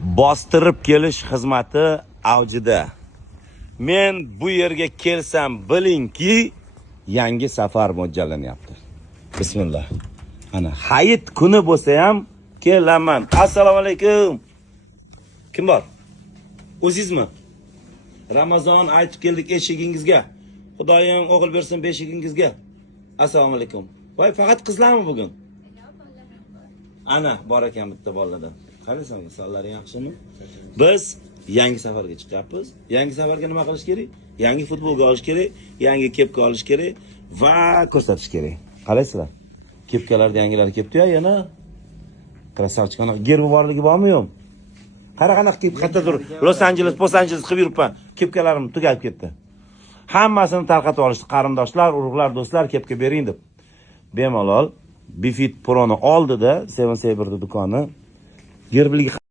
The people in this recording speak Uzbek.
bostirib kelish xizmati avjida. Men bu yerga kelsam bilingki, yangi safar mo'ljallanyapti. Bismillah. Ana hayit kuni bo'lsa ham kelaman. Assalomu alaykum. Kim bor? O'zingizmi? Ramazon aytib keldik eshigingizga. Xudoyim o'g'il bersin beshigingizga. Assalomu alaykum. Voy, faqat qizlarmi bugun? Ana, bor ekan bitta boladan. Qaraysan, sonlari yaxshimi? Biz yangi safarga chiqyapmiz. Yangi safarga nima qilish kerak? Yangi futbolga olish kerak, yangi kepka olish kerak va ko'rsatish kerak. Qaraysizlar? Kepkalarda yangilari kepti-ya yana. Krasavchikana gerbi borligi bormi yo'q? Qanaqa kepka tur. Los Angeles qilib yuribman. Kepkalarim tugalib ketdi. Hammasini tarqatib olishdi. Qarindoshlar, urug'lar, do'stlar kepka bering deb. Bemalol Bifit Pro'ni oldida 7 Saber'da do'koni gerbligi